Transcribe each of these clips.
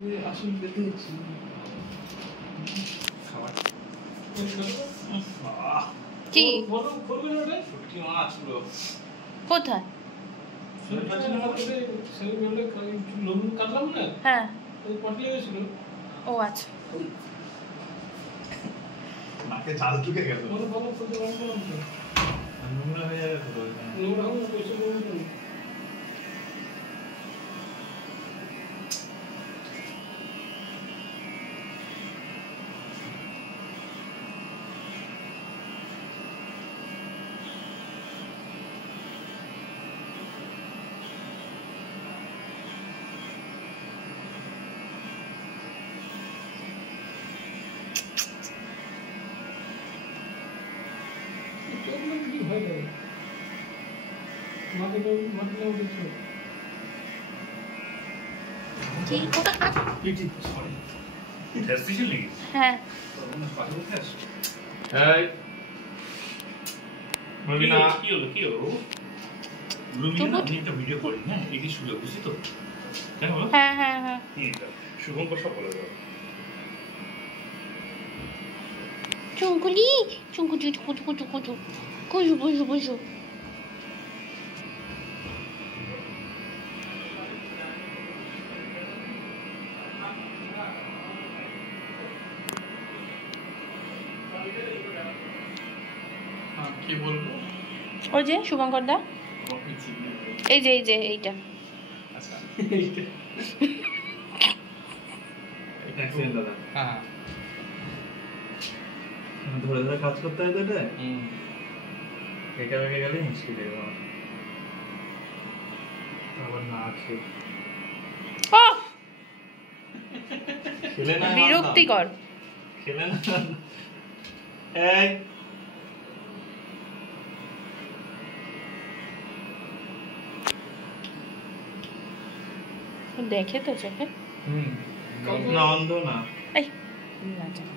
আসল পেতে হচ্ছে খাবার কি মাছ পুরো কোথায়? কাটলাম না, হ্যাঁ, পটলে গেছিল। ও আচ্ছা। নাকে ঝাল ঢুকে গেল, নোংরা হয়ে যাবে পুরো। নোংরা হবে না, পয়সা নোংরা হবে। হ্যাঁ, হ্যাঁ, হ্যাঁ, হ্যাঁ। চুঙ্কুলি, চুঙ্কু চুকু চুকু চুকু চুকু কুজু কুজু কুজু। কি বলবো? ওই যে শুভঙ্কর দা, এই যে এইটা। হ্যাঁ, ধরে ধরে কাজ করতে হয় তো এটা। একা বেঁকে গেলে মুশকিল হয়ে যাবে। আবার না খেয়ে খেলে না, বিরক্তিকর। খেলে না। এই দেখে তো চোখে। না, অন্ধ না। এই না জানো।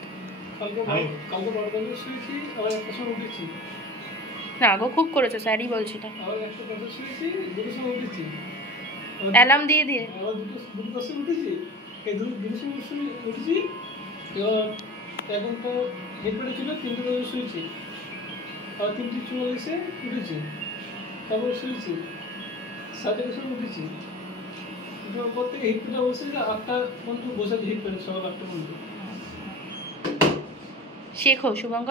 না গো, খুব করেছো, স্যারই বলছি না। অ্যালার্ম দিয়ে দিয়ে এখন তো হেডপেটে ছিল, 3টে বাজে শুয়েছি, আর 3:44 উঠেছি, তারপর শুয়েছি, 7টার সময় উঠেছি, উঠার পর থেকে হেডপেটে বসে 8টা পর্যন্ত বসেছি, হেডপেটে সকাল 8টা পর্যন্ত। শেখো শুভঙ্কর।